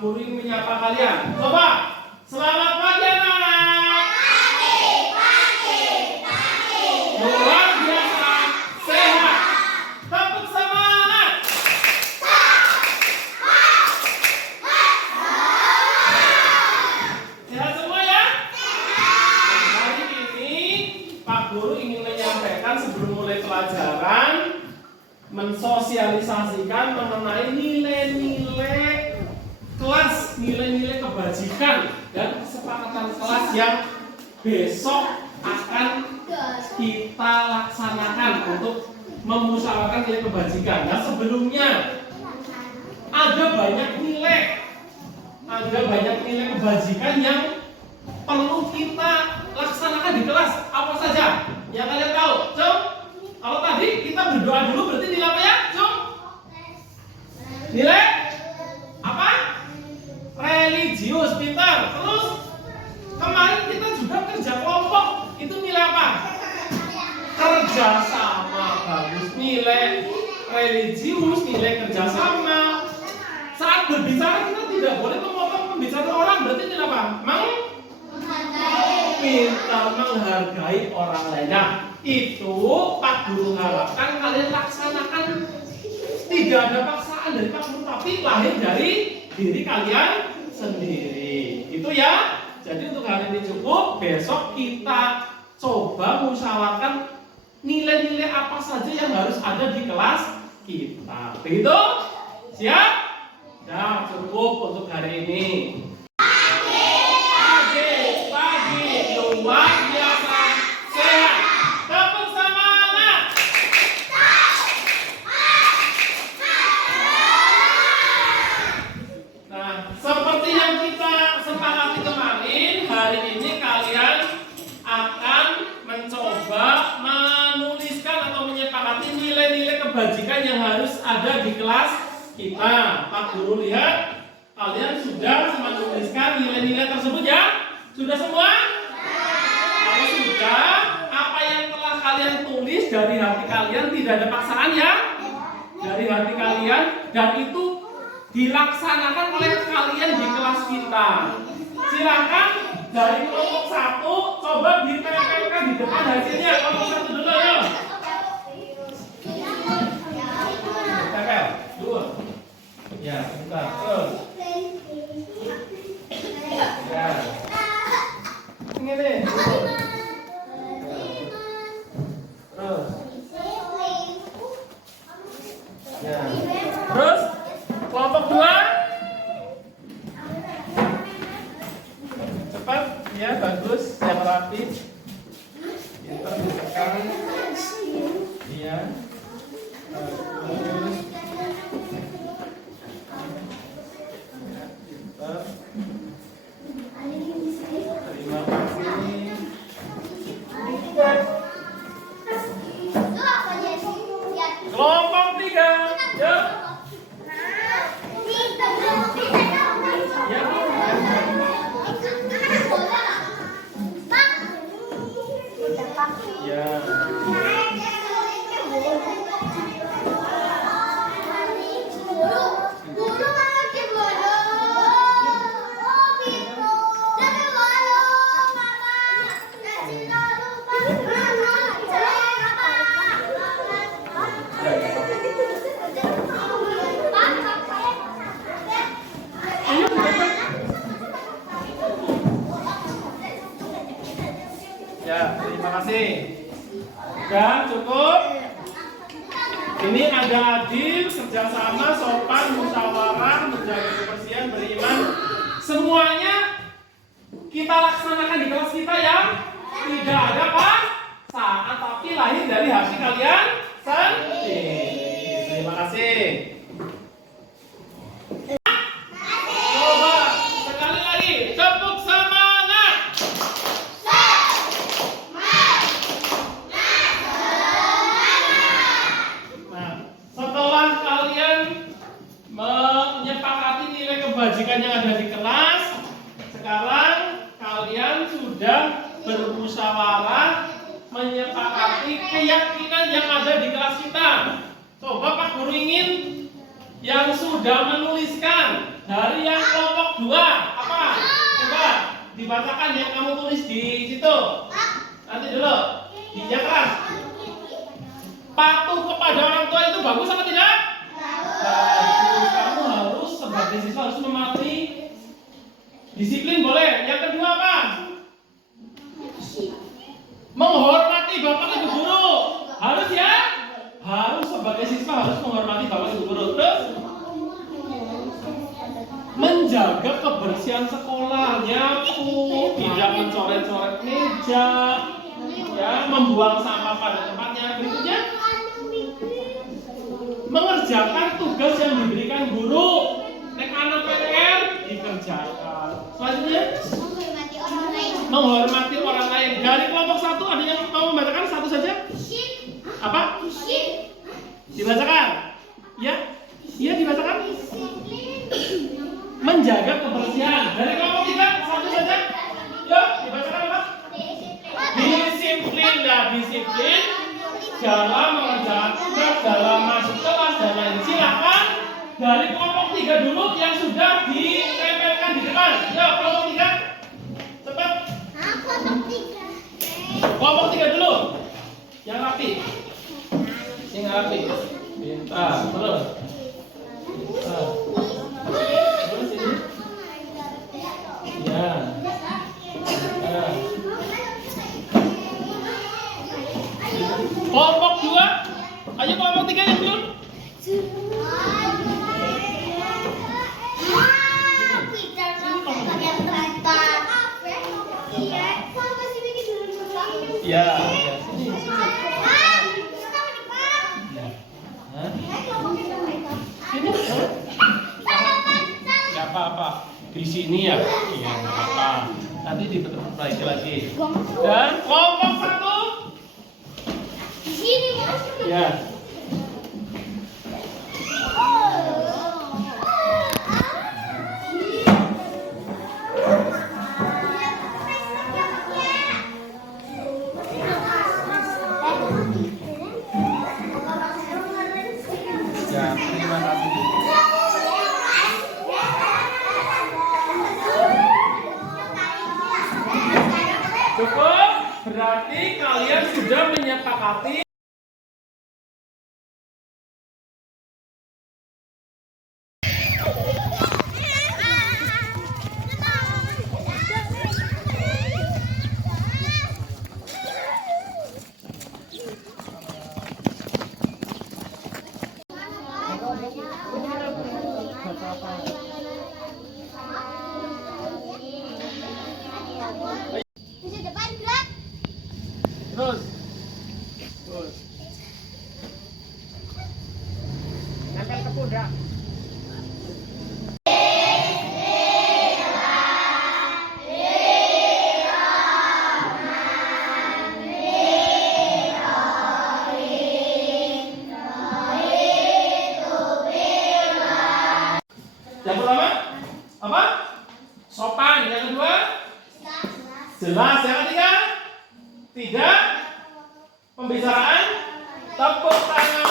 Pak Guru ingin menyapa kalian. Coba, selamat pagi anak-anak. Luar biasa, sehat. Tepuk semangat. Sehat semua ya? Hari ini Pak Guru ingin menyampaikan sebelum mulai pelajaran, mensosialisasikan mengenai nilai-nilai kelas, nilai-nilai kebajikan dan kesepakatan kelas yang besok akan kita laksanakan untuk memusyawarahkan nilai kebajikan. Nah, sebelumnya ada banyak nilai kebajikan yang perlu kita laksanakan di kelas. Apa saja yang kalian tahu? Coba. Kalau tadi kita berdoa dulu, berarti nilai apa ya? Coba. Nilai apa? Religius, pintar. Terus kemarin kita juga kerja kelompok. Itu nilai apa? Kerjasama. Bagus. Nilai religius, nilai kerjasama. Saat berbicara kita tidak boleh memotong pembicaraan orang. Berarti nilai apa? Pintar, menghargai orang lain. Nah, itu Pak Guru harapkan kalian laksanakan. Tidak ada paksaan dari Pak Guru, tapi lahir dari diri kalian sendiri. Itu ya. Jadi untuk hari ini cukup. Besok kita coba musyawarahkan nilai-nilai apa saja yang harus ada di kelas kita. Begitu? Siap? Nah, cukup untuk hari ini. Pagi, luar biasa, sehat. Tepuk semangat. Nah, seperti yang kita sepakati kemarin, hari ini kalian akan mencoba menuliskan atau menyepakati nilai-nilai kebajikan yang harus ada di kelas kita. Pak Guru lihat kalian sudah menuliskan nilai-nilai tersebut ya? Sudah semua? Kalau sudah, apa yang telah kalian tulis dari hati kalian tidak ada paksaan ya? Dari hati kalian, dan itu dilaksanakan oleh kalian di kelas kita. Silakan dari kelompok 1 coba ditempelkan di depan hasilnya. Kelompok 1 dulu ya. Tempel, 2. Ya, bentar. Terus. Ya. Ini nih. Terus. Ya. Terus kelompok 2. Cepat, ya bagus, yang rapi. Pintar ditekan. Iya. Bagus. Pintar. Terima kasih. Kelompok 3. Ya. Ya. Ya, terima kasih. Sudah cukup. Ini ada adil, kerjasama, sopan, musyawarah, menjaga kebersihan, beriman. Semuanya kita laksanakan di kelas kita ya. Tidak ada paksaan, tapi lahir dari hati kalian sendiri. Terima kasih. Coba sekali lagi, tepuk semangat. Nah, setelah kalian menyepakati nilai kebajikan yang ada di kelas, sekarang kalian sudah bermusyawarah menyepakati keyakinan yang ada di kelas kita. Coba Pak Guru ingin yang sudah menuliskan dari yang kelompok 2 apa? Coba dibacakan yang kamu tulis di situ. Nanti dulu. Dinya keras. Patuh kepada orang tua itu bagus apa tidak? Bagus. Kamu harus sebagai siswa harus mematuhi disiplin boleh. Yang kedua apa? Menghormati bapak ibu guru. Harus ya? Harus sebagai siswa harus menghormati bapak ibu guru. Terus menjaga kebersihan sekolah, nyapu, tidak mencoret-coret meja, ya, membuang sampah pada tempatnya. Berikutnya, mengerjakan tugas yang diberikan guru. Nek anak PR dikerjakan. Selanjutnya, menghormati orang lain. Dari kelompok 1 ada yang mau membacakan satu saja? Apa? Dibacakan? Ya? Iya dibacakan? Menjaga kebersihan. Dari kelompok 3 satu saja? Yuk, dibacakan apa? Disiplin. Nah, disiplin dalam mengerjakan tugas, dalam masuk kelas dan lain. Silakan dari kelompok 3 dulu yang sudah ditempelkan di depan. Yuk, kelompok 3. Cepat. Kelompok 3 dulu. Yang rapi. Yang rapi. Pintar. Terus. Terus ini. Ya. Kelompok 2. Ayo kelompok 3 yang belum. Ya, ya. Sini. Sini. Gak apa-apa. Di sini ya. Iya, gak apa-apa. Nanti diperbaiki lagi. Dan kelompok 1. Di sini, Mas. Ya. Ya, terima kasih. Cukup? Berarti kalian sudah menyepakati terus. Nempel ke pundak. Yang pertama apa? Sopan. Yang kedua jelas. Yang ketiga tidak pembicaraan. Tepuk tangan.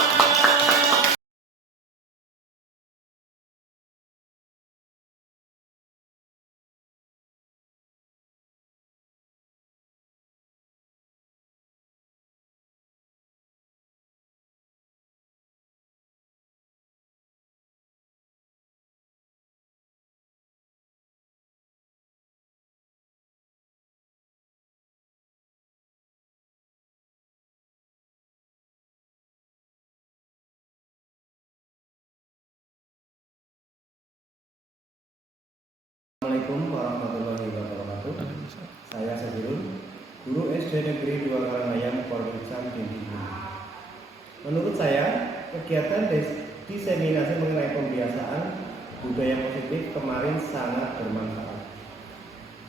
Assalamualaikum warahmatullahi wabarakatuh. Saya Sabirul, guru SD Negeri 2 Karangayam, Polrestabes Tinggi. Menurut saya, kegiatan diseminasi mengenai pembiasaan budaya positif kemarin sangat bermanfaat.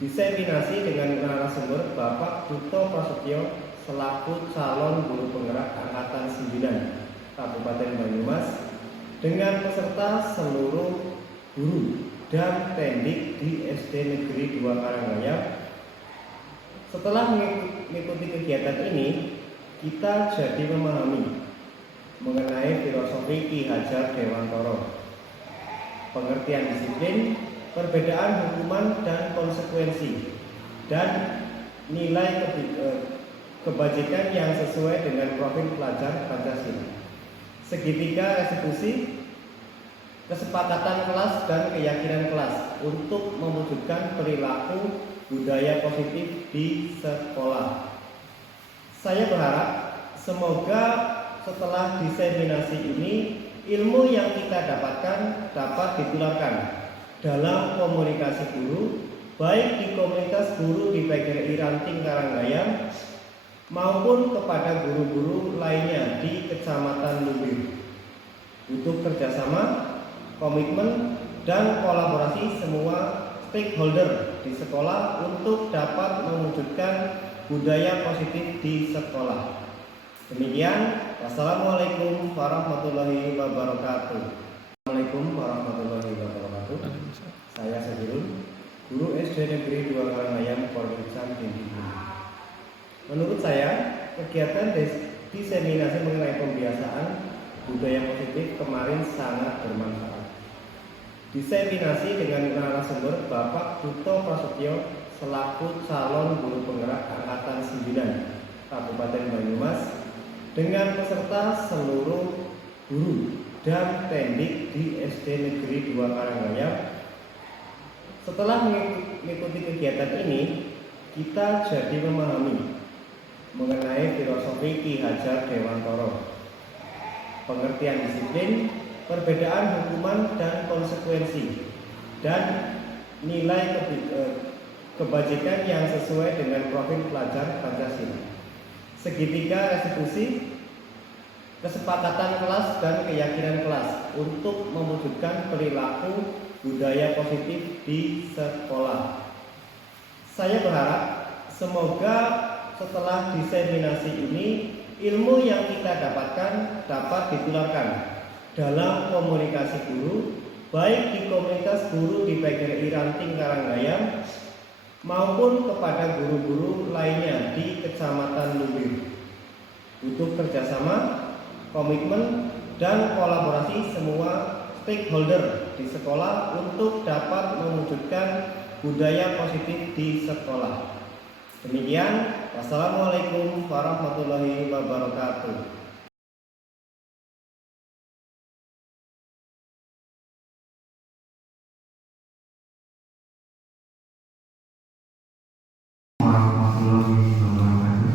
Diseminasi dengan narasumber Bapak Duto Prasetyo selaku calon guru penggerak angkatan 9 Kabupaten Banyumas dengan peserta seluruh guru dan tendik di SD Negeri 2 Karangayam. Setelah mengikuti kegiatan ini, kita jadi memahami mengenai filosofi Ki Hajar Dewantara, pengertian disiplin, perbedaan hukuman dan konsekuensi, dan nilai kebajikan yang sesuai dengan profil pelajar Pancasila. Segitiga restitusi, kesepakatan kelas dan keyakinan kelas untuk mewujudkan perilaku budaya positif di sekolah. Saya berharap semoga setelah diseminasi ini, ilmu yang kita dapatkan dapat ditularkan dalam komunikasi guru, baik di komunitas guru di PGRI Ranting Karanggayam maupun kepada guru-guru lainnya di Kecamatan Lumbir. Butuh kerjasama, komitmen, dan kolaborasi semua stakeholder di sekolah untuk dapat mewujudkan budaya positif di sekolah. Demikian, wassalamualaikum warahmatullahi wabarakatuh. Assalamualaikum warahmatullahi wabarakatuh. Saya Sabirun, guru SD Negeri 2 Karanggayam, Provinsi Tinggi. Menurut saya, kegiatan diseminasi mengenai pembiasaan budaya positif kemarin sangat bermanfaat. Diseminasi dengan narasumber Bapak Duto Prasetyo selaku calon guru penggerak angkatan 9 Kabupaten Banyumas dengan peserta seluruh guru dan pendik di SD Negeri 2 Karanggayam. Setelah mengikuti kegiatan ini, kita jadi memahami mengenai filosofi Ki Hajar Dewantoro, pengertian disiplin, perbedaan hukuman dan konsekuensi, dan nilai kebajikan yang sesuai dengan profil pelajar Pancasila. Segitiga restitusi, kesepakatan kelas dan keyakinan kelas untuk mewujudkan perilaku budaya positif di sekolah. Saya berharap semoga setelah diseminasi ini, ilmu yang kita dapatkan dapat ditularkan dalam komunikasi guru, baik di komunitas guru di PGRI Ranting Karanggayam maupun kepada guru-guru lainnya di Kecamatan Lumbir. Butuh kerjasama, komitmen, dan kolaborasi semua stakeholder di sekolah untuk dapat mewujudkan budaya positif di sekolah. Demikian, wassalamualaikum warahmatullahi wabarakatuh. Warahmatullahi wabarakatuh.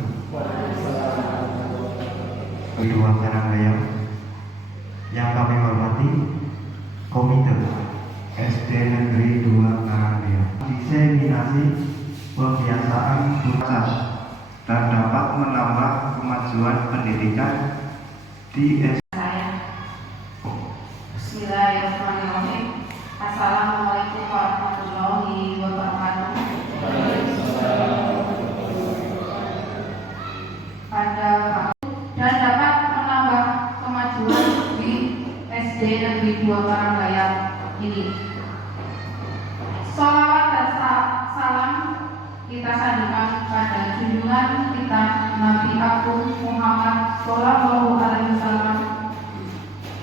Kedua Karanggayam yang kami hormati, Komite SD Negeri 2 Karanggayam. Diseminasi pembiasaan budaya dan dapat menambah kemajuan pendidikan di SD. Bismillahirrahmanirrahim. Assalamualaikum warahmatullahi wabarakatuh. Dan dapat menambah kemajuan di SD Negeri 2 Karanggayam ini. Sholawat dan salam kita sanjungan pada junjungan kita Nabi Agung Muhammad Shallallahu Alaihi Wasallam.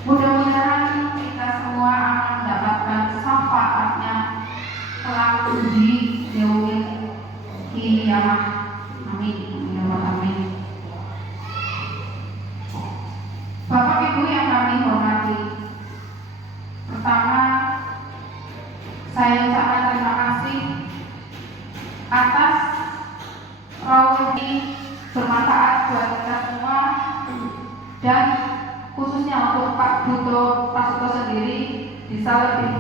Mudah-mudahan kita semua akan mendapatkan syafaatnya kelak di yaumil qiyamah. Amin. Amin. Bapak Ibu yang kami hormati, pertama saya ucapkan terima kasih atas rawuh ini bermanfaat buat kita semua, dan khususnya untuk Pak Duto Prasetyo sendiri bisa lebih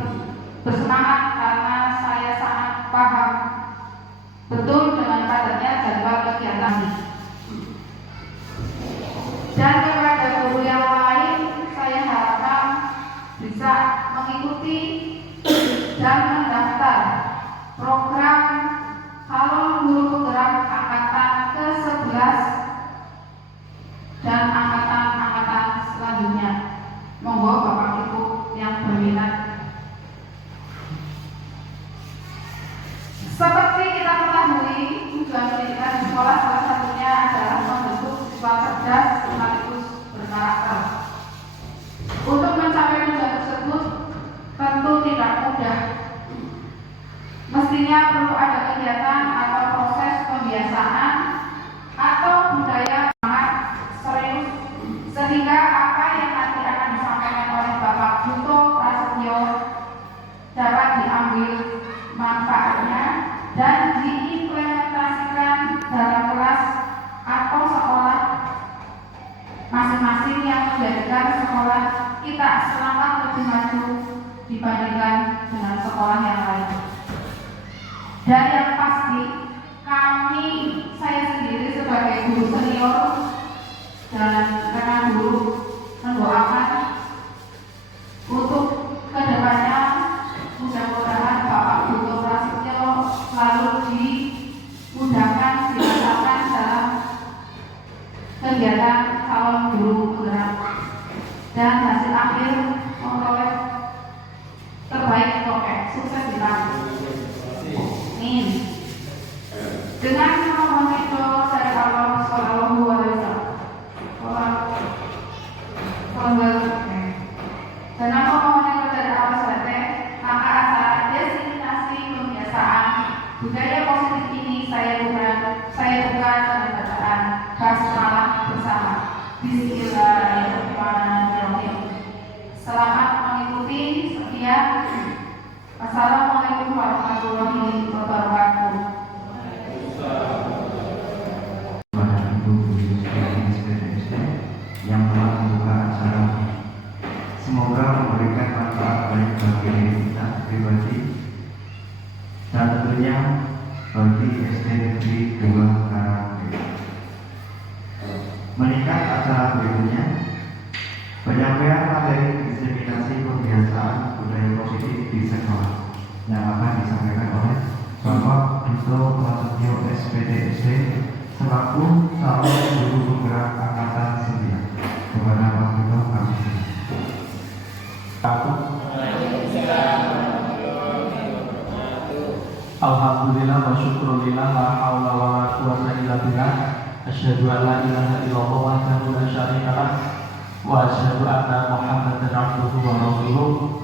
bersemangat karena saya sangat paham betul dengan padatnya jadwal kegiatan ini. Dan kepada guru yang lain saya harapkan bisa mengikuti dan mendaftar program calon guru penggerak angkatan ke-11 dan angkatan-angkatan selanjutnya. Monggo Bapak Ibu yang berminat. Seperti kita ketahui, tujuan pendidikan di sekolah salah satunya adalah membentuk siswa cerdas sekaligus berkarakter. Untuk mencapai tujuan tersebut tentu tidak mudah, Mestinya perlu ada kegiatan atau proses pembiasaan atau budaya sangat serius sehingga apa yang nanti akan disampaikan oleh Bapak Buto Prasetyo dapat diambil manfaatnya dan diimplementasikan dalam kelas atau sekolah masing-masing yang menjadikan sekolah kita selamat lebih maju dibandingkan dengan sekolah yang lain. Dan yang pasti saya sendiri sebagai guru senior dan rekan guru mendoakan untuk kedepannya mudah-mudahan Bapak Buto Prasetyo selalu dimudahkan, dilancarkan dalam kegiatan calon guru penggerak dan hasil akhir memperoleh terbaik oke, sukses di tahun. Amin. Dengan memohon ridho dari Allah Subhanahu wa Taala. Dengan memohon ridho dari Allah SWT, maka acara destinasi pembiasaan budaya positif ini saya buka dengan bacaan basmalah bersama. Bismillahirrahmanirrahim. Selamat mengikuti. Sekian. Assalamualaikum warahmatullahi wabarakatuh. Kepada Ibu Guru SPDSD yang telah membuka acara, semoga memberikan manfaat baik bagi diri kita pribadi dan tentunya bagi SD Negeri 2 Karangrejo. Meningkat acara berikutnya, penyampaian materi diseminasi pembiasaan budaya positif di sekolah yang akan disampaikan oleh Bapak Buto Prasetyo SPDSD selaku calon guru penggerak angkatan 9. Kepada Pak Buto kami Alhamdulillah wa syukrulillah la haula wa la quwwata illa billah. Asyhadu an la ilaha illallah wahdahu la syarika lah wa asyhadu anna Muhammadan abduhu wa rasuluh.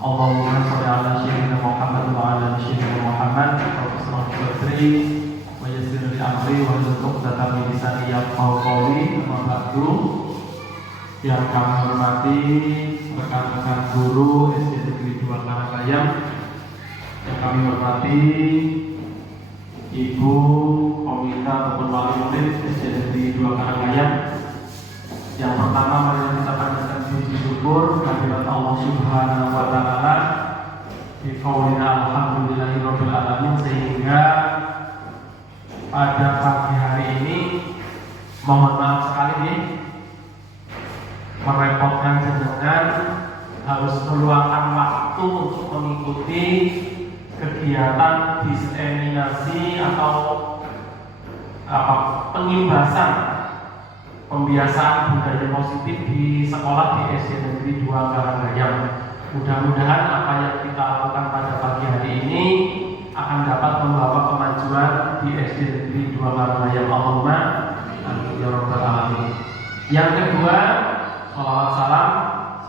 Allahumma shalli ala sayyidina Muhammad wa ala sayyidina Muhammad wa sadri wa yassir li amri wa hlul 'uqdatam min lisani yafqahu qawli. Amma ba'du. Yang kami hormati rekan-rekan guru SD Negeri 2 Karangrejo, yang kami hormati Ibu Komite ataupun Wali Murid SD Negeri 2 Karangrejo. Yang pertama, mari kita panjatkan puji syukur kehadirat Allah Subhanahu wa Ta'ala di qaulina alhamdulillahirabbil alamin, sehingga pada pagi hari ini mohon maaf sekali nih merepotkan jenengan harus meluangkan waktu untuk mengikuti kegiatan diseminasi atau pengibasan pembiasaan budaya positif di sekolah di SD Negeri 2 Karangrejo. Mudah-mudahan apa yang kita lakukan pada pagi hari ini akan dapat membawa kemajuan di SD Negeri 2 Karangrejo. Allahumma amin ya rabbal alamin. Yang kedua, sholawat salam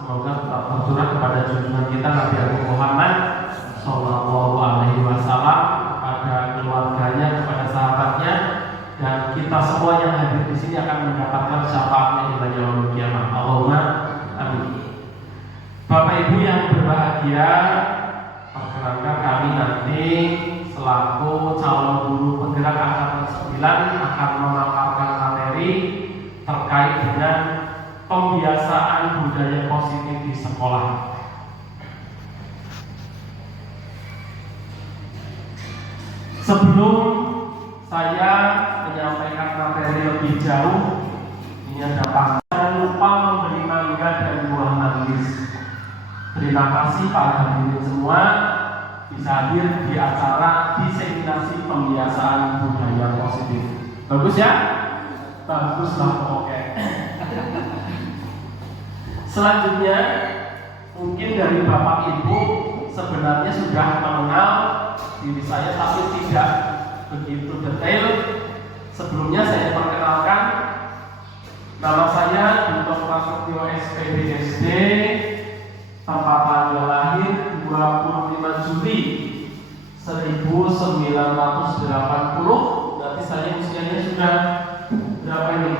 semoga tetap tercurah kepada junjungan kita Nabi Agung Muhammad Sallallahu Alaihi Wasallam, kepada keluarganya, kepada sahabatnya, dan kita semua yang hadir di sini akan mendapatkan syafaatnya di yaumil qiyamah. Allahumma amin. Bapak Ibu yang berbahagia, perkenankan kami nanti selaku calon guru penggerak angkatan 9 akan memaparkan materi terkait dengan pembiasaan budaya positif di sekolah. Sebelum saya menyampaikan materi lebih jauh, ini ada panggilan, jangan lupa memberi mangga dan buah manggis. Terima kasih para hadirin semua bisa hadir di acara diseminasi pembiasaan budaya positif. Bagus ya? Baguslah oke. Selanjutnya, mungkin dari Bapak Ibu sebenarnya sudah mengenal diri saya, tapi tidak begitu detail. Sebelumnya saya perkenalkan, nama saya Buto Prasetyo SPDSD, tempat tanggal lahir 25 Juli 1980, berarti saya usianya sudah berapa ini?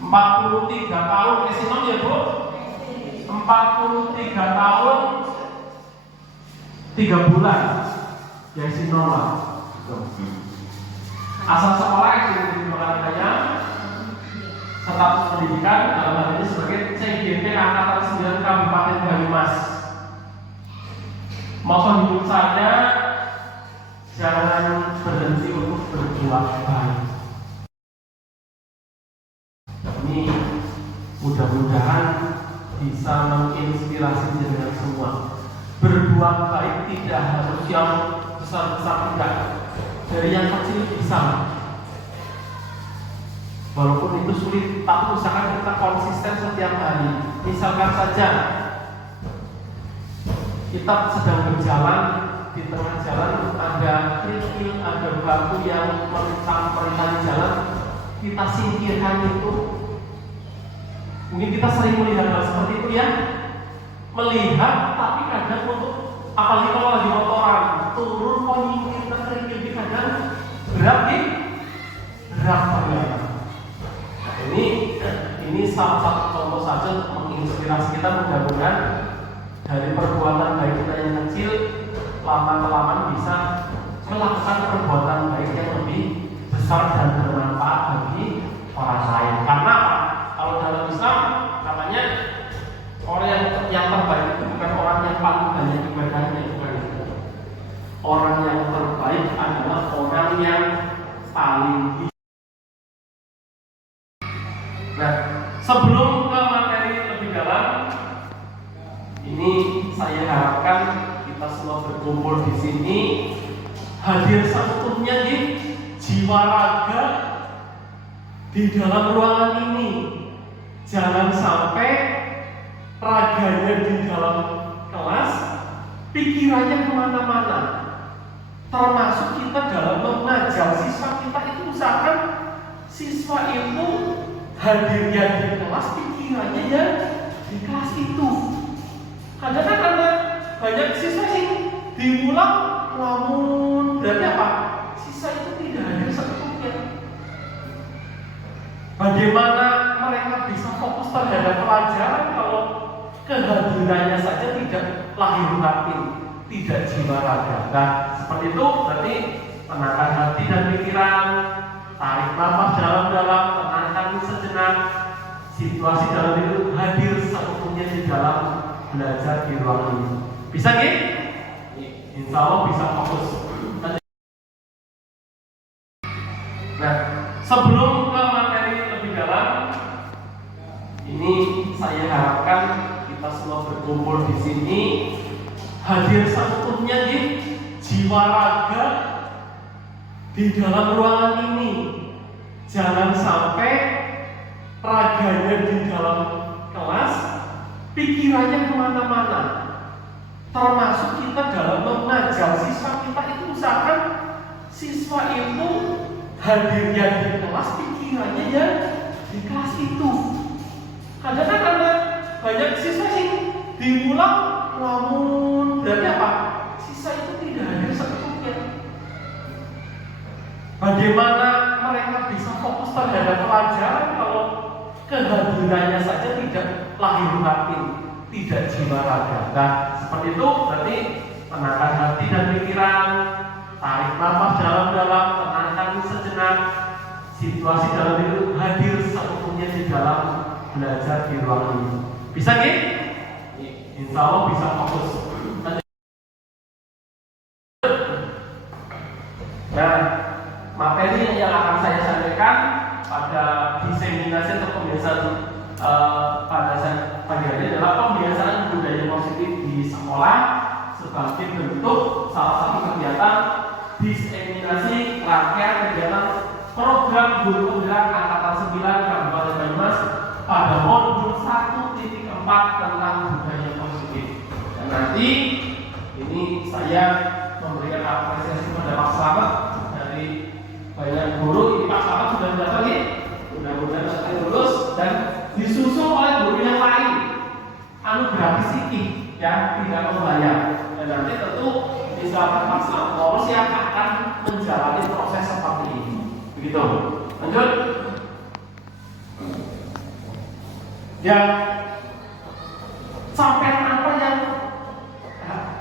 43 tahun, Esinom ya Bu? 43 tahun 3 bulan ya Esinom lah. Asal sekolah SD Negeri 2 Karanganyar, status pendidikan dalam hal ini sebagai CGP Angkatan 9 Kabupaten Banyumas. Mohon hidup saya jangan berhenti untuk berbuat baik. Ini mudah-mudahan bisa menginspirasi jenengan semua. Berbuat baik tidak harus yang besar-besar, tidak. Dari yang kecil bisa. Walaupun itu sulit, tapi usahakan kita konsisten setiap hari. Misalkan saja kita sedang berjalan, di tengah jalan ada kerikil, ada batu yang merintangi jalan, kita singkirkan itu. Mungkin kita sering melihat hal seperti itu ya, melihat tapi kadang untuk apalagi kalau lagi motoran turun kok nyingkir kerikil di kadang berat ternyata. Ini salah satu contoh saja untuk menginspirasi kita, mudah-mudahan dari perbuatan baik kita yang kecil lama-kelamaan bisa melakukan perbuatan baik yang lebih besar dan bermanfaat bagi orang lain. Karena kalau dalam Islam namanya orang yang terbaik itu bukan orang yang paling banyak ibadahnya, bukan itu. Orang yang terbaik adalah orang yang paling. Nah, sebelum ke materi lebih dalam, ini saya harapkan kita semua berkumpul di sini hadir seutuhnya di jiwa raga di dalam ruangan ini. Jangan sampai raganya di dalam kelas, pikirannya kemana-mana. Termasuk kita dalam mengajar siswa kita itu, usahakan siswa itu hadirnya di kelas, pikirannya ya di kelas itu. Kadang kan ada banyak siswa ini diulang, namun berarti apa? Siswa itu tidak hadir seutuhnya. Bagaimana mereka bisa fokus terhadap pelajaran kalau kehadirannya saja tidak lahir batin, tidak jiwa raga. Nah, seperti itu berarti tenangkan hati dan pikiran, tarik nafas dalam-dalam, tenangkan sejenak. Situasi dalam itu hadir seutuhnya di dalam belajar di ruang ini. Bisa nggih? Insya Allah bisa fokus. Nah, sebelum ke materi lebih dalam, ini saya harapkan kita semua berkumpul di sini hadir seutuhnya di jiwa raga di dalam ruangan ini. Jangan sampai raganya di dalam kelas, pikirannya kemana-mana. Termasuk kita dalam mengajar siswa kita itu, usahakan siswa itu hadirnya di kelas, pikirannya ya di kelas itu. Kadang kan ada banyak siswa ini diulang, namun berarti apa? Siswa itu tidak hadir seutuhnya. Bagaimana mereka bisa fokus terhadap pelajaran kalau kehadirannya saja tidak lahir batin, tidak jiwa raga. Nah, seperti itu berarti tenangkan hati dan pikiran, tarik nafas dalam-dalam, tenangkan sejenak. Situasi dalam itu hadir seutuhnya di dalam belajar di ruang ini. Bisa nggih? Insya Allah bisa fokus. Nah, materi yang akan saya sampaikan pada diseminasi atau pembiasaan pada pagi hari adalah pembiasaan budaya positif di sekolah sebagai bentuk salah satu kegiatan diseminasi rangkaian kegiatan program guru penggerak Angkatan 9 Kabupaten Banyumas pada modul 1.4 tentang budaya positif. Dan nanti ini saya memberikan apresiasi kepada Pak Slamet dari banyak guru. Ini Pak Slamet sudah datang ya, mudah-mudahan nanti lulus dan disusul oleh guru yang lain, anu gratis ini ya, tidak membayar. Dan nanti tentu misalkan pasangan polos yang akan menjalani proses seperti ini. Begitu. Lanjut. Ya, capaian apa yang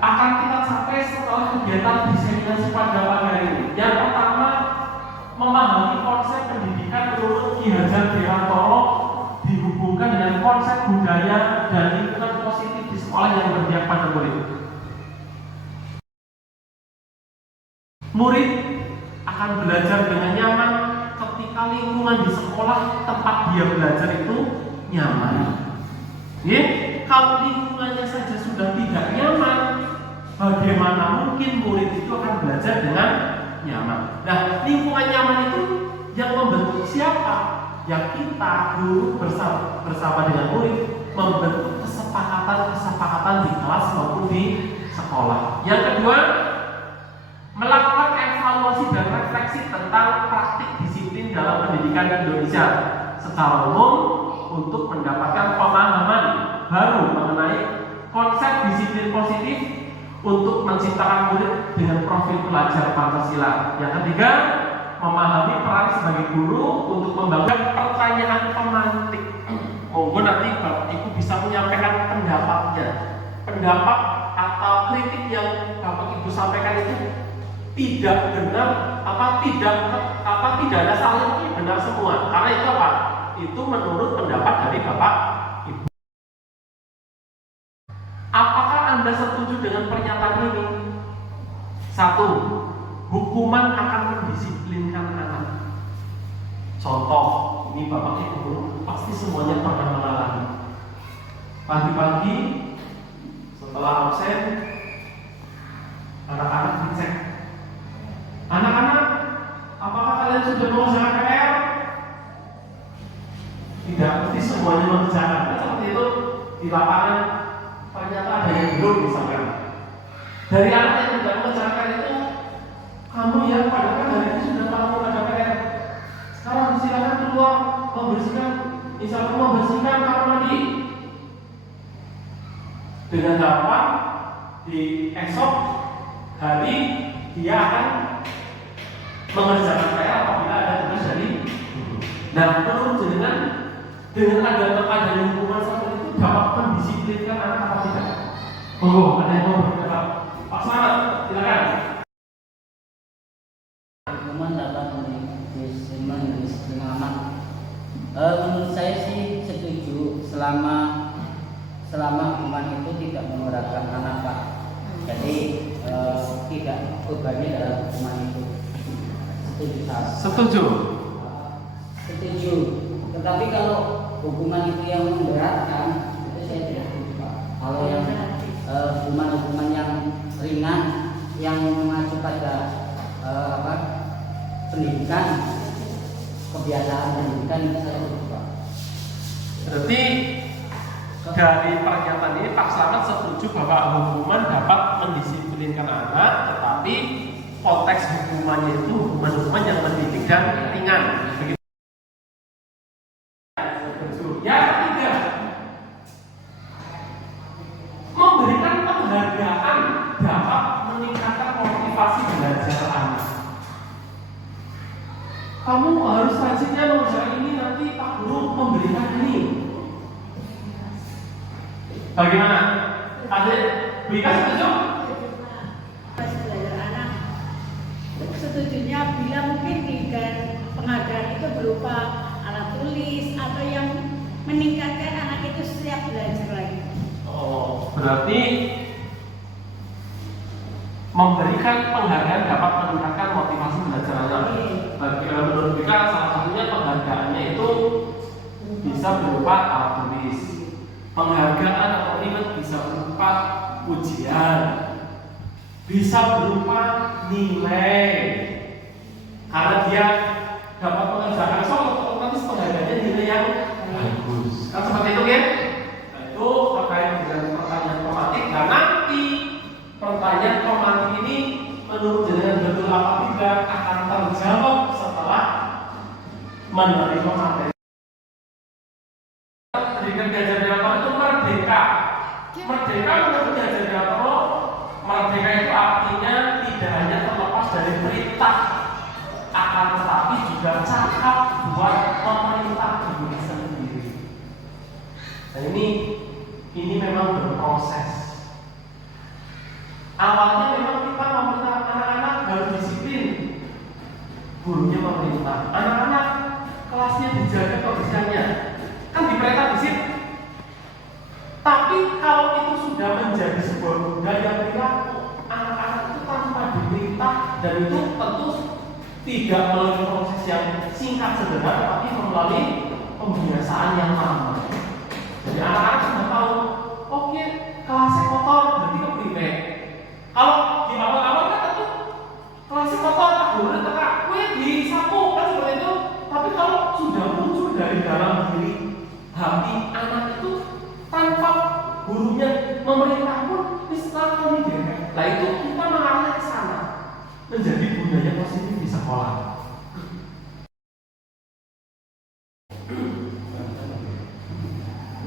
akan kita capai setelah kegiatan diseminasi pada pagi hari ini? Yang pertama, memahami konsep pendidikan menurut Ki Hajar Dewantara dihubungkan dengan konsep budaya dan lingkungan positif di sekolah yang berpihak pada murid. Murid akan belajar dengan nyaman ketika lingkungan di sekolah tempat dia belajar itu nyaman. Ya, kalau lingkungannya saja sudah tidak nyaman, bagaimana mungkin murid itu akan belajar dengan nyaman? Nah, lingkungan nyaman itu yang membentuk siapa? Ya kita guru bersama dengan murid membentuk kesepakatan di kelas maupun di sekolah. Yang kedua, melakukan evaluasi dan refleksi tentang praktik disiplin dalam pendidikan Indonesia secara umum untuk mendapatkan pemahaman baru mengenai konsep disiplin positif untuk menciptakan murid dengan profil pelajar Pancasila. Yang ketiga, memahami peran sebagai guru untuk membangun pertanyaan pemantik. Monggo nanti Bapak Ibu bisa menyampaikan pendapatnya. Pendapat atau kritik yang Bapak Ibu sampaikan itu tidak benar, tidak ada salahnya, benar semua. Karena itu apa? Itu menurut pendapat dari Bapak Ibu. Apakah Anda setuju dengan pernyataan ini? 1. Hukuman akan mendisiplinkan anak. Contoh, ini Bapak Ibu pasti semuanya pernah mengalami. Pagi-pagi setelah absen, anak-anak dicek. Anak-anak, apakah kalian sudah mengerjakan PR? Tidak, pasti semuanya mengerjakan. Seperti itu di lapangan ternyata ada yang belum misalkan. Dari anak yang tidak mengerjakan itu, kamu yang padahal hari ini sudah tahu ada PR. Sekarang silakan keluar membersihkan, misalkan membersihkan kamar mandi. Dengan harapan di esok hari dia akan mengerjakan PR apabila ada tugas dari guru. Nah, menurut jenengan dengan adanya hukuman seperti itu dapat mendisiplinkan anak apa tidak? Oh, ada yang mau berkata, Pak Selamat, silakan. Hukuman dapat mendisiplinkan anak. Menurut saya sih setuju selama hukuman itu tidak memberatkan anak, Pak. Jadi tidak bebannya dalam hukuman itu. Setuju. Setuju. Tetapi kalau hukuman itu yang memberatkan, itu saya tidak setuju, Pak. Kalau yang hukuman-hukuman yang ringan, yang mengacu pada pendidikan, kebiasaan pendidikan, itu saya setuju, Pak. Berarti dari pernyataan ini Pak Slamet setuju bahwa hukuman dapat mendisiplinkan anak, tetapi konteks hukumannya itu hukuman yang mendidik dan ringan. Begitu. Yang ketiga, memberikan penghargaan dapat meningkatkan motivasi belajar anak. Kamu harus rajinnya mengerjakan ini, nanti Pak Guru memberikan ini. Bagaimana? Adik, Bika setuju? Belajar anak setujunya bila mungkin penghargaan itu berupa alat tulis atau yang meningkatkan anak itu siap belajar lagi. Oh, berarti memberikan penghargaan dapat meningkatkan motivasi belajar anak. Bagi menurut Bika, salah satunya penghargaannya itu bisa berupa alat tulis. Penghargaan atau nilai bisa berupa ujian, bisa berupa nilai, karena dia dapat mengerjakan soal otomatis penghargaannya nilai yang bagus. Kan seperti itu kan? Nah, itu terkait dengan pertanyaan pematik. Dan nanti pertanyaan pematik ini menurut jenengan betul apa tidak akan terjawab setelah menerima materi. Pendidikan Ki Hajar Dewantara itu merdeka. Merdeka menurut Ki Hajar Dewantara, merdeka itu artinya Awalnya memang kita meminta anak-anak harus disiplin, gurunya memerintah anak-anak kelasnya dijaga kebersihannya, kan diperintah disiplin. Tapi kalau itu sudah menjadi sebuah budaya perilaku, anak-anak itu tanpa diperintah, dan itu tentu tidak melalui proses yang singkat sederhana, tapi melalui pembiasaan yang lama. Jadi anak-anak sudah tahu, oke, kelasnya kotor, berarti kepriwe. Kalau di awal-awal kan tentu kelasnya kotor, Pak Guru tekak, kue disapu kan seperti itu. Tapi kalau sudah muncul dari dalam diri hati anak itu tanpa gurunya memerintah pun disetelahkan ide. Nah itu kita mengarahnya ke sana, menjadi budaya positif di sekolah.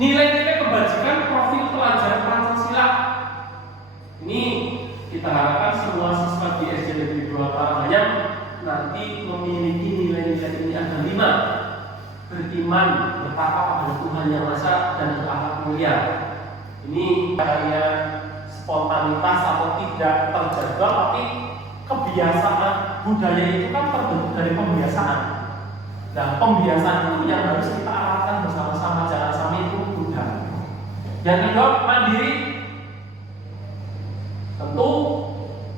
Nilai-nilai kebajikan profil pelajar Pancasila ini kita harapkan semua siswa di SD Negeri 2 Parahyangan nanti memiliki nilai-nilai ini ada 5: beriman, bertakwa kepada Tuhan Yang Maha Esa, dan berakhlak mulia. Ini hanya spontanitas atau tidak terjaga, tapi kebiasaan budaya itu kan terbentuk dari pembiasaan. Nah, pembiasaan itu yang harus kita arahkan bersama-sama, jangan sampai itu mudah. Yang kedua, mandiri. Tentu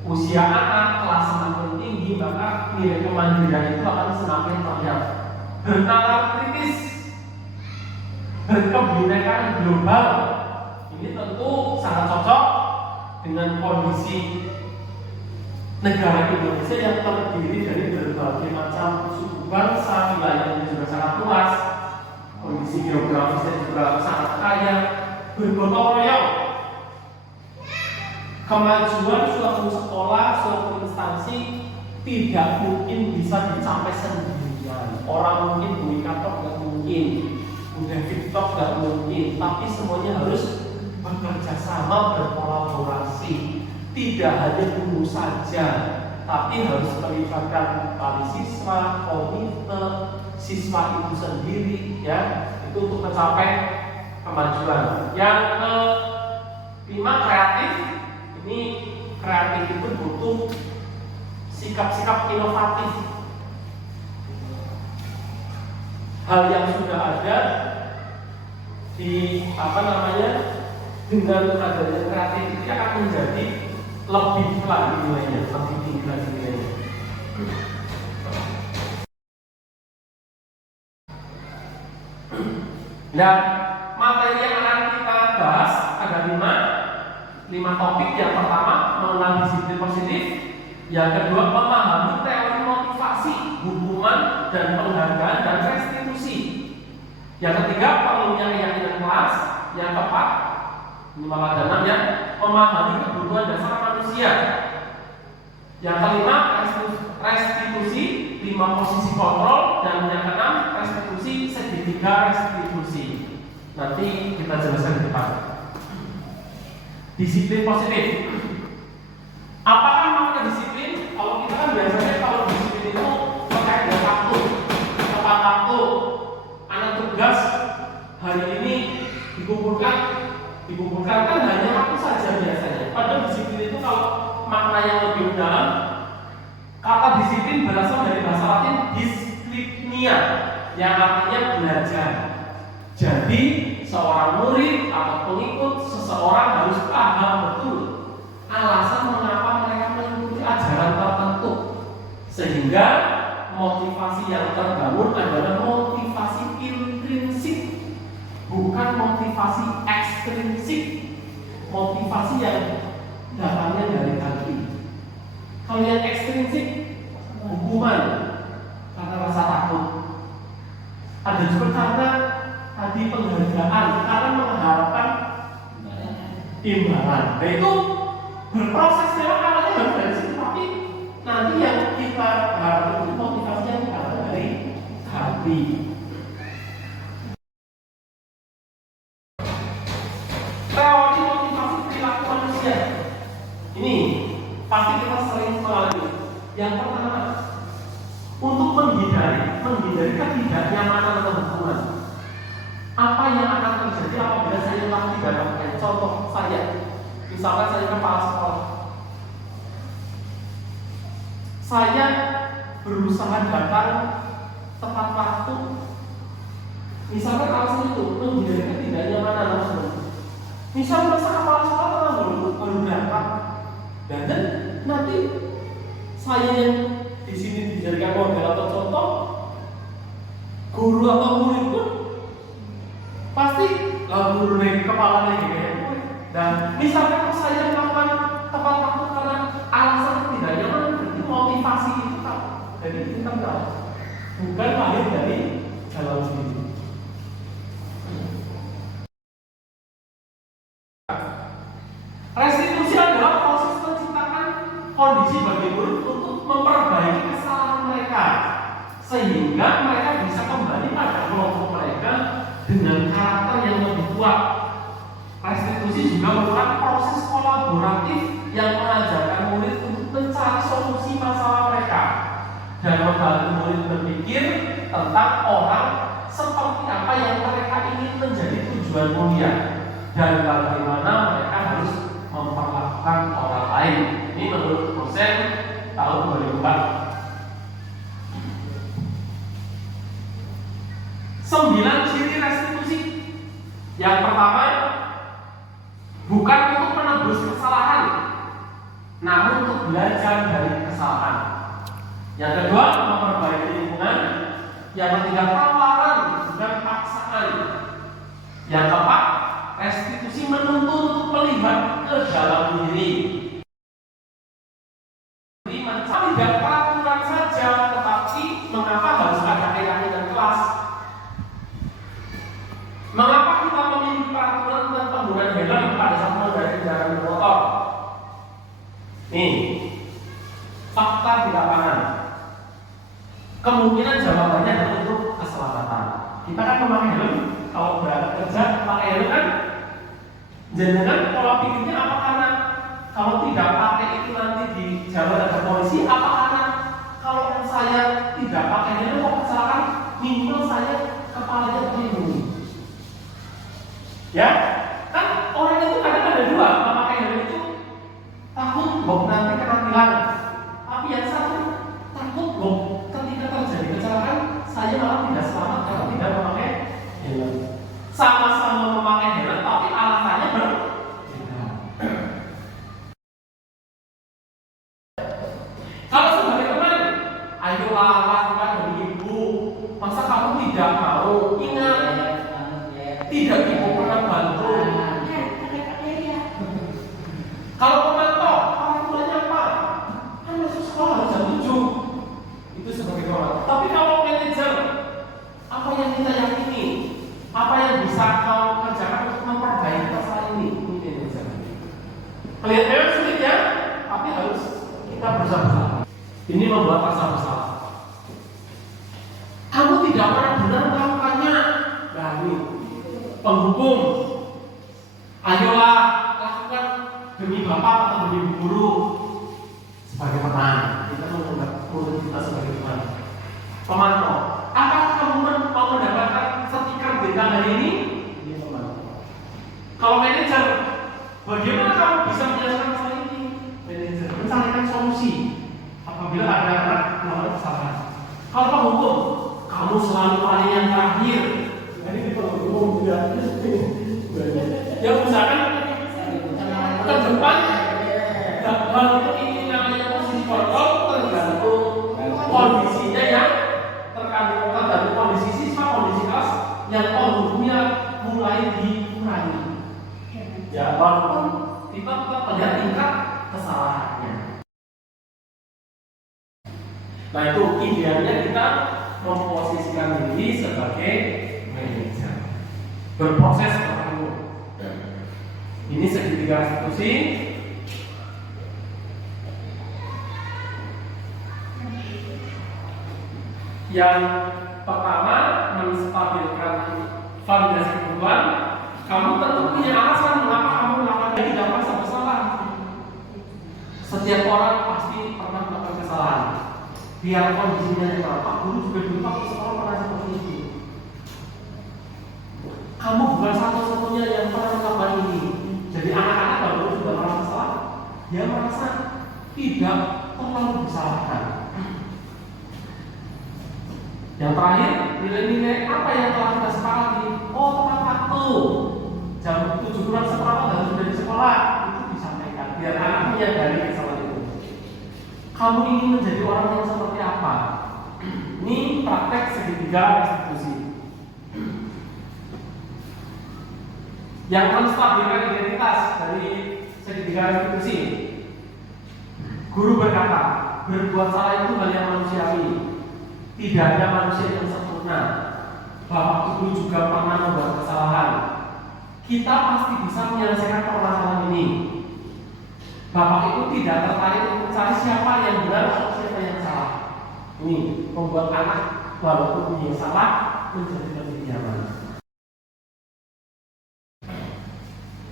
usia anak kelas semakin tinggi, maka nilai kemandirian itu akan semakin terlihat. Bernalar kritis, berkebinekaan global. Ini tentu sangat cocok dengan kondisi negara Indonesia yang terdiri dari berbagai macam suku bangsa, wilayah yang juga sangat luas, kondisi geografisnya juga sangat kaya, bergotong royong. Kemajuan suatu sekolah, suatu instansi tidak mungkin bisa dicapai sendirian. Orang mungkin beli kantor nggak mungkin, udah TikTok nggak mungkin, tapi semuanya harus bekerja sama, berkolaborasi. Tidak hanya guru saja, tapi harus melibatkan wali siswa, komite, siswa itu sendiri, ya, itu untuk mencapai kemajuan. Yang kelima, kreatif. Ini kreatif itu butuh sikap-sikap inovatif. Hal yang sudah ada di dengan adanya kreatif itu akan menjadi lebih lagi nilainya, lebih tinggi lagi nilainya. Nah, materi yang akan kita bahas ada 5 topik. Yang pertama, mengenal disiplin positif. Yang kedua, memahami teori motivasi, hukuman, dan penghargaan dan restitusi. Yang ketiga, perlunya keyakinan kelas. Yang keempat, ini malah ada 6 ya, memahami kebutuhan dasar manusia. Yang kelima, restitusi, 5 posisi kontrol, dan yang keenam, restitusi, segitiga restitusi. Nanti kita jelaskan di depan. Disiplin positif. Apakah makna disiplin? Kalau kita kan biasanya kalau disiplin itu terkait dengan waktu, tepat waktu, anak tugas hari ini dikumpulkan kan hanya waktu saja biasanya. Padahal disiplin itu kalau makna yang lebih dalam, kata disiplin berasal dari bahasa Latin disciplinia, yang artinya belajar. Jadi seorang murid atau pengikut seseorang harus paham betul alasan mengapa mereka mengikuti ajaran tertentu, sehingga motivasi yang terbangun adalah motivasi intrinsik, bukan motivasi ekstrinsik, motivasi yang datangnya dari hati. Kalau yang ekstrinsik, hukuman karena rasa takut, ada juga karena tadi penghargaan, karena mengharapkan imbalan. Nah itu berproses, memang awalnya harus dari situ, tapi nanti yang kita harapkan itu motivasinya datang dari hati. Teori motivasi perilaku manusia ini pasti kita sering mengalami. Yang pertama, untuk menghindari ketidaknyamanan atau hubungan. Apa yang akan terjadi apabila saya melakukan tindakan? Contoh saya, misalkan saya kepala sekolah, saya berusaha datang tepat waktu. Misalkan alasan itu menghindari tidak nyamanan langsung. Misal masa kepala sekolah baru berangkat, dan nanti saya yang di sini dijadikan model atau contoh, guru atau murid pun pasti guru naik kepala lagi kayak murid. Dan misalkan saya melakukan tepat waktu karena alasan tidak nyaman, itu motivasi itu kan dari internal, bukan lahir dari dalam sendiri. Restitusi adalah proses menciptakan kondisi bagi murid untuk memperbaiki kesalahan mereka sehingga mereka bisa kembali pada kelompok mereka dengan karakter yang lebih kuat. Restitusi juga merupakan proses kolaboratif yang mengajarkan murid untuk mencari solusi masalah mereka dan membantu murid berpikir tentang orang seperti apa yang mereka ingin menjadi tujuan mulia dan bagaimana mereka harus memperlakukan orang lain. Ini menurut dosen tahun 2004. 9 ciri restitusi. Yang pertama, bukan untuk menebus kesalahan, namun untuk belajar dari kesalahan. Yang kedua, memperbaiki lingkungan. Yang ketiga, tawaran bukan paksaan. Yang keempat, restitusi menuntut untuk melihat ke dalam diri. Tidak peraturan saja, tetapi mengapa harus ada keyakinan kelas? Mengapa kita memiliki peraturan tentang penggunaan helm pada saat mengendarai kendaraan bermotor? Nih, fakta di lapangan. Kemungkinan jawabannya adalah untuk keselamatan. Kita kan memakai helm kalau berangkat kerja pakai helm kan? Jangan pola pikirnya apa karena kalau tidak pakai itu nanti di jalan ada polisi, apa karena kalau saya tidak pakai helm kok kecelakaan minimal saya kepalanya terlindungi. Ya, kan orang itu kadang ada dua, memakai helm itu takut nanti kena tilang, tapi yang satu takut ketika terjadi kecelakaan saya malah tidak selamat karena tidak memakai helm. Sama-sama memakai helm tapi alasannya berbeda. Kalau sebagai teman, ayolah lakukan demi ibu. Masa kamu tidak mau? Ingat, tidak ibu pernah bantu. Kalau pemantau, orang tuanya apa? Kan masuk sekolah harus jam 7. Itu sebagai orang. Tapi kalau manajer, apa yang kita yakini? Apa yang bisa kau kerjakan untuk memperbaiki masalah ini? Ini manajer. Kelihatannya sulit ya, tapi harus kita berusaha. Ini membuat rasa bersalah. Kamu tidak pernah benar melakukannya. Nah ini penghukum. Ayolah lakukan demi bapak atau demi guru. Sebagai teman, kita menganggap murid kita sebagai teman. Pemantau. Apakah kamu mau mendapatkan stiker bintang hari ini? Ini pemantau. Kalau manajer, bagaimana kamu bisa menyelesaikan masalah ini? Manajer mencarikan solusi apabila ada anak melakukan kesalahan. Kalau penghukum, kamu selalu paling yang terakhir. Jadi di penghukum tidak. Ya misalkan ke depan, walaupun ini namanya posisi kontrol tergantung kondisinya ya, tergantung kondisi siswa, kondisi kelas yang penghukumnya mulai dikurangi. Ya walaupun kita tetap melihat tingkat kesalahannya. Nah itu idealnya kita memposisikan diri sebagai manajer, berproses bertemu. Ini segitiga restitusi. Yang pertama, menstabilkan validasi kebutuhan. Kamu tentu punya alasan mengapa kamu melakukan ini, tidak merasa bersalah. Setiap orang pasti pernah melakukan kesalahan. Biar kondisinya netral, Pak Guru juga dulu waktu sekolah pernah seperti itu. Kamu bukan satu-satunya yang pernah melakukan ini. Jadi anak-anak baru juga merasa salah. Dia merasa tidak terlalu disalahkan. Yang terakhir, nilai-nilai apa yang telah kita sepakati? Oh, tepat waktu. Jam 7 kurang seperempat harus sudah di sekolah. Itu disampaikan biar anak menyadari kesalahan itu. Kamu ingin menjadi orang yang seperti apa? Ini praktek segitiga restitusi. Yang menstabilkan identitas dari segitiga restitusi. Guru berkata, berbuat salah itu hal yang manusiawi. Tidak ada manusia yang sempurna. Bapak Ibu juga pernah membuat kesalahan. Kita pasti bisa menyelesaikan permasalahan ini. Bapak Ibu tidak tertarik untuk mencari siapa yang benar atau siapa yang salah. Ini membuat anak walaupun yang salah menjadi lebih nyaman.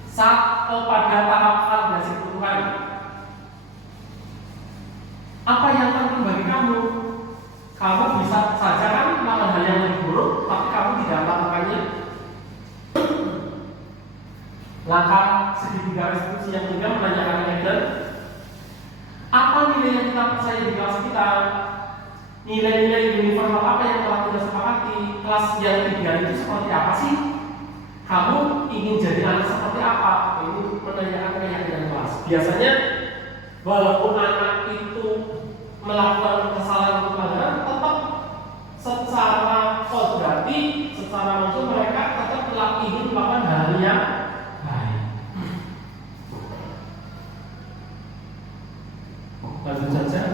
Saat pada tahap validasi kebutuhan, apa yang penting bagi kamu? Kamu bisa saja kan melakukan hal yang lebih buruk, tapi kamu tidak melakukannya. Langkah segitiga restitusi yang ketiga menanyakan leader, apa nilai yang kita percaya di kelas kita? Nilai-nilai universal apa yang telah kita sepakati? Kelas yang tiga itu seperti apa sih? Kamu ingin jadi anak seperti apa? Ini menanyakan keyakinan kelas. Biasanya walaupun anak itu melakukan kesalahan pelajaran, tetap secara kodrati, secara langsung mereka tetap ingin melakukan hal yang baik. Lanjut saja.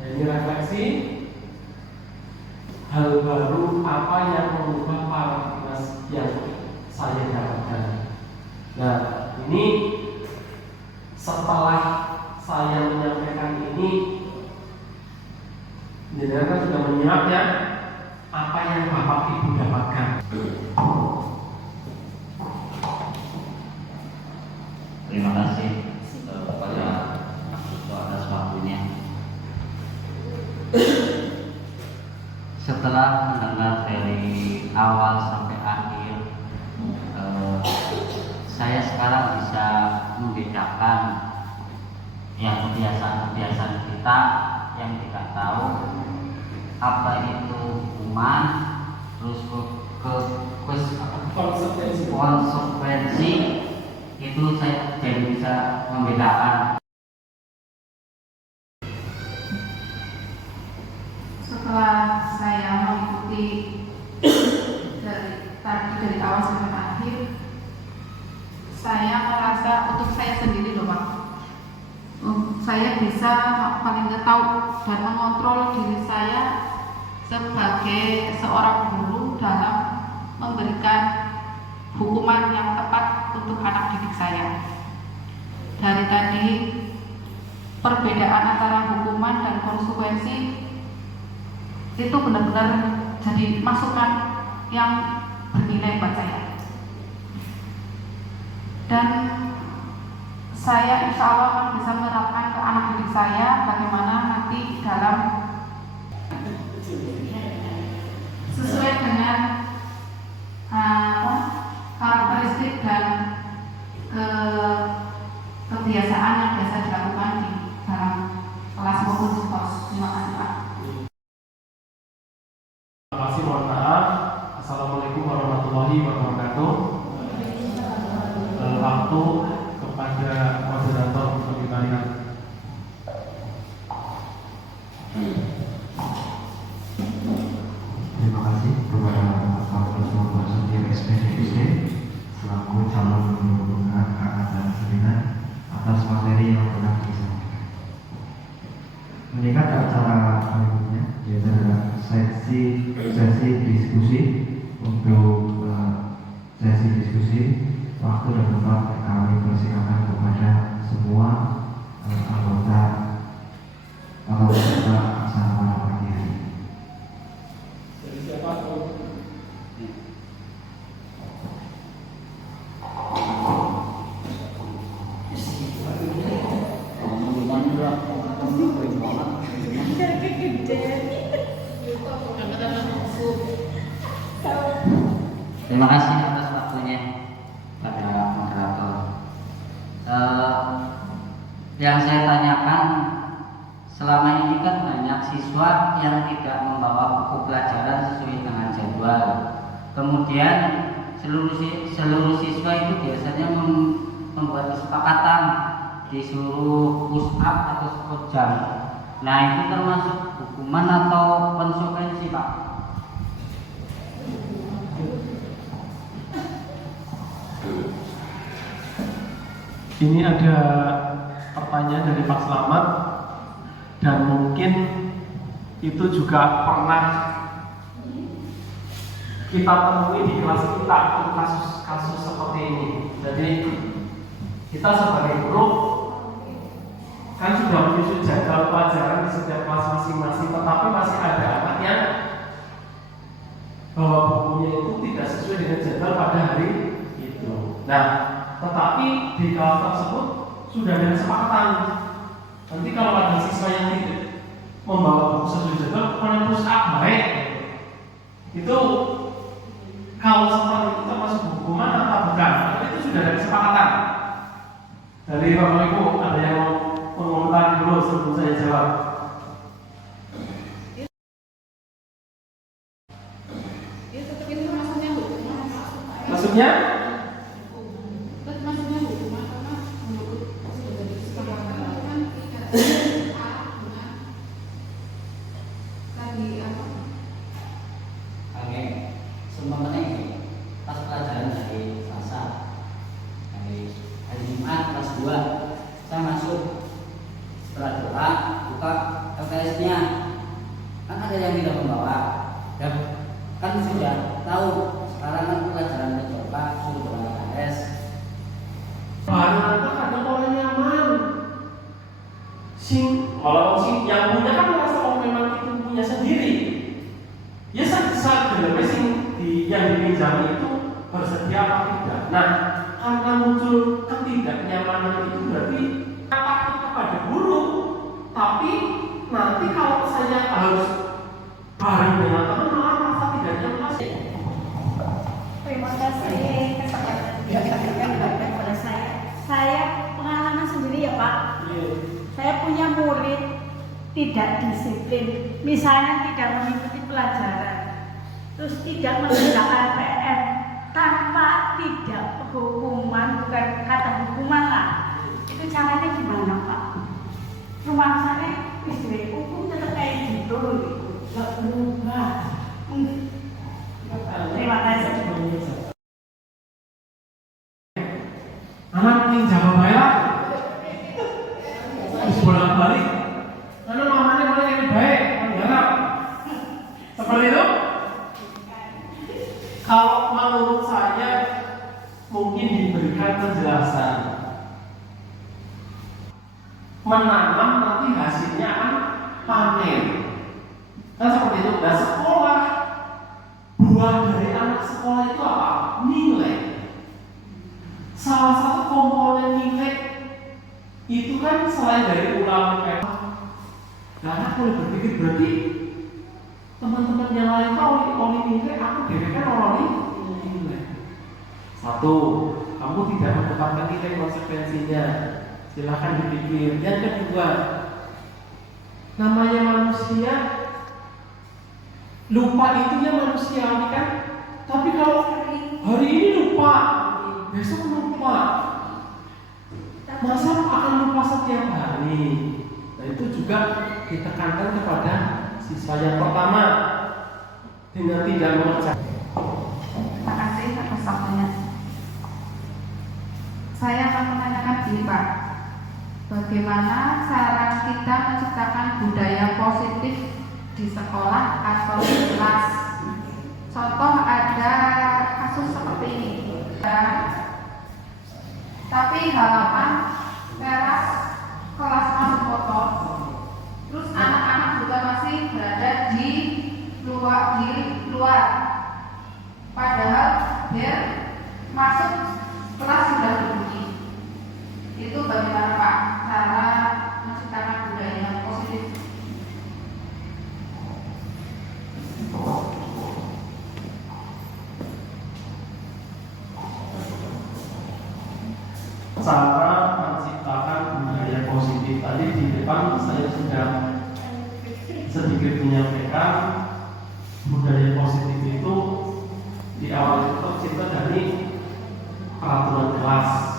Nah, ini refleksi. Hal baru apa yang mengubah paradigma yang saya dapatkan. Nah, ini setelah saya menyampaikan ini, jenengan sudah menyimak ya apa yang Bapak Ibu dapatkan. Terima kasih kepada Pak Suto atas waktunya. Setelah mendengar dari awal sampai akhir, saya sekarang bisa membedakan yang kebiasaan-kebiasaan kita yang kita tahu apa itu hukuman, terus konsekuensi itu saya jadi bisa membedakan. Setelah saya mengikuti dari awal sampai akhir, saya merasa untuk saya sendiri loh Pak, saya bisa paling nggak tahu dan mengontrol diri saya sebagai seorang guru dalam memberikan hukuman yang tepat untuk anak didik saya. Dari tadi perbedaan antara hukuman dan konsekuensi itu benar-benar jadi masukan yang bernilai buat saya. Dan saya insya Allah akan bisa menerapkan ke anak didik saya bagaimana nanti dalam sesuai dengan karakteristik dan kebiasaan yang biasa dilakukan di dalam kelas maupun sekolah. Terima kasih Pak. Terima kasih, mohon maaf. Assalamualaikum warahmatullahi wabarakatuh. Waktu kepada moderator untuk diberikan. Terima kasih kepada Bapak Profesor Sendiri SPDSD selaku calon guru kakak dan seminar atas materi yang telah disampaikan. Meningkat ke acara berikutnya yaitu adalah sesi diskusi. Untuk sesi diskusi waktu dan tempat kami persilakan kepada semua anggota aksara pada pagi hari. Dari siapapun. Terima kasih atas waktunya pada moderator. Yang saya tanyakan selama ini kan banyak siswa yang tidak membawa buku pelajaran sesuai dengan jadwal. Kemudian seluruh siswa itu biasanya membuat kesepakatan disuruh push up atau squat jam. Nah, itu termasuk hukuman atau konsekuensi, Pak? Ini ada pertanyaan dari Pak Slamet, dan mungkin itu juga pernah kita temui di kelas kita untuk kasus-kasus seperti ini. Jadi kita sebagai guru kan sudah menyusun jadwal pelajaran di setiap kelas masing-masing, tetapi masih ada anak yang bahwa bukunya itu tidak sesuai dengan jadwal pada hari itu. Nah, tetapi di kelas tersebut sudah ada kesepakatan. Nanti kalau ada siswa yang tidak membawa buku sesuai jadwal, pernah push up baik. Itu kalau seperti itu termasuk hukuman atau bukan? Itu sudah ada kesepakatan. Dari Bapak Ibu ada yang mau mengomentari dulu sebelum saya jawab. Maksudnya? Pas pelajaran dari Selasa, hari Jumat kelas 2, saya masuk setelah doa buka LKS-nya. Kan ada yang tidak membawa, dan kan sudah tahu sekarang kan pelajaran mencoba suruh bawa LKS. Anak ada orang nyaman. Kalau yang punya kan merasa memang itu punya sendiri. Ya saat dalamnya yang dipinjami itu bersedia apa tidak. Nah, karena muncul ketidaknyamanan itu berarti takut kepada guru. Tapi nanti kalau saya harus bareng dengan teman malah merasa tidak nyaman. Terima kasih kesempatan diberikan kepada saya. Saya pengalaman sendiri ya Pak. Saya punya murid tidak disiplin, misalnya tidak mengikuti pelajaran, terus tidak mengerjakan PR tanpa tidak hukuman, bukan kata hukuman lah. Itu caranya gimana Pak? Rumah saya istri hukum tetap kayak gitu, nggak berubah. Terima kasih. Anak ingin jawab baik, harus bolak-balik. Karena mamanya boleh yang baik, menggarap. Seperti itu. Kalau menurut saya mungkin diberikan penjelasan. Menanam nanti hasilnya akan panen. Kan seperti itu. Nah, sekolah, buah dari anak sekolah itu apa? Nilai. Salah satu komponen nilai itu kan selain dari ulang karena kalau berpikir berarti teman-teman yang lain tahu oli nilai, aku kan oli nilai. Satu, kamu tidak mendapatkan nilai konsekuensinya. Silahkan dipikir. Yang kedua, namanya manusia, lupa itu ya manusiawi kan. Tapi kalau hari ini lupa, besok lupa, masa akan lupa setiap hari. Nah, itu juga ditekankan kepada siswa yang pertama dengan tidak mengerjakan. Terima kasih atas waktunya. Saya akan menanyakan ini Pak, bagaimana cara kita menciptakan budaya positif di sekolah atau di kelas? Contoh ada kasus seperti ini. Tapi halaman teras kelas masih kotor, terus anak-anak juga masih berada di luar. Padahal biar masuk kelas sudah berbunyi. Itu bagaimana Pak cara menciptakan budaya yang positif? Cara menciptakan budaya positif tadi di depan saya sudah sedikit menyampaikan budaya positif itu di awal itu tercipta dari peraturan kelas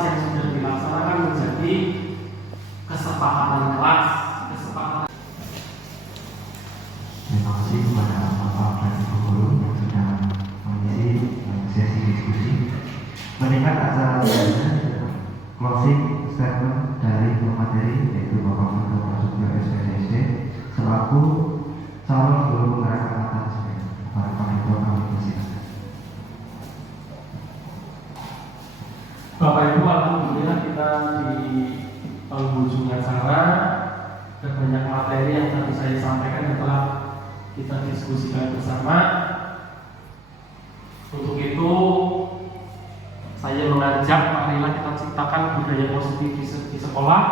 yang sudah dilaksanakan menjadi kesepakatan kelas. Terima kasih kepada Bapak dan Ibu Guru yang sudah mengisi sesi diskusi. Meningkat acara closing statement dari pemateri yaitu Bapak Menteri Prasetyo SPSD selaku calon guru penggerak angkatan SPM. Para panitia kami persilakan. Bapak Ibu, alhamdulillah kita di penghujung acara dan banyak materi yang tadi saya sampaikan yang telah kita diskusikan bersama. Untuk itu saya mengajak marilah kita ciptakan budaya positif di sekolah,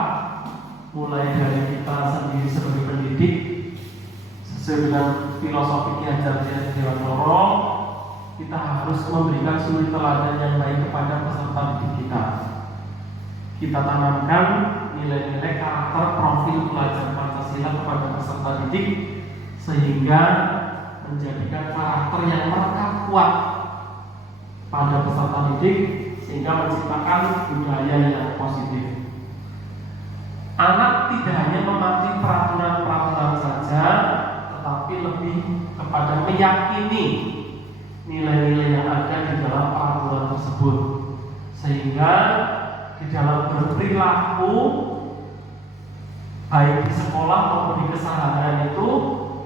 mulai dari kita sendiri sebagai pendidik sesuai dengan filosofi Ki Hajar Dewan Loro. Kita harus memberikan suri teladan yang baik kepada peserta didik kita. Kita tanamkan nilai-nilai karakter profil pelajar Pancasila kepada peserta didik sehingga menjadikan karakter yang melekat kuat pada peserta didik sehingga menciptakan budaya yang positif. Anak tidak hanya mematuhi peraturan-peraturan saja, tetapi lebih kepada meyakini nilai-nilai yang ada di dalam peraturan tersebut, sehingga di dalam berperilaku baik di sekolah maupun di keseharian itu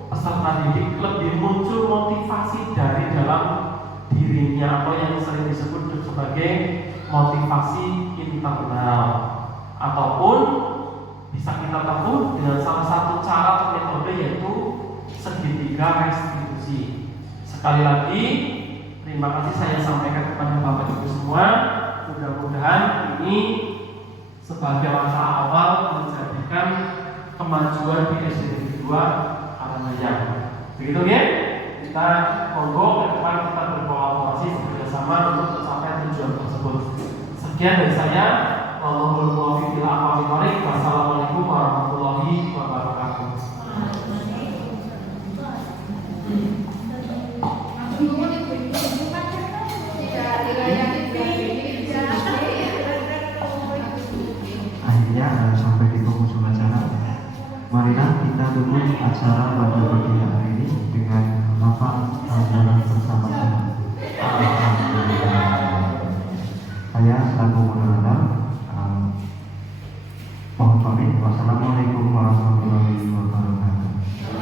peserta didik lebih muncul motivasi dari dalam dirinya atau yang sering disebut sebagai motivasi internal, ataupun bisa kita tempuh dengan salah satu cara atau metode yaitu segitiga restitusi. Sekali lagi, terima kasih saya sampaikan kepada Bapak Ibu semua. Mudah-mudahan ini sebagai langkah awal menjadikan kemajuan di SD Negeri 2 Karangayam. Begitu ya? Kita monggo ke depan kita berkolaborasi bekerjasama untuk mencapai tujuan tersebut. Sekian dari saya. Wassalamualaikum warahmatullahi wabarakatuh. Akhirnya sampai di penghujung acara. Marilah kita tutup acara pada pagi hari ini dengan lafaz hafalan bersama-sama. Saya selaku moderator mohon pamit. Wassalamualaikum warahmatullahi wabarakatuh.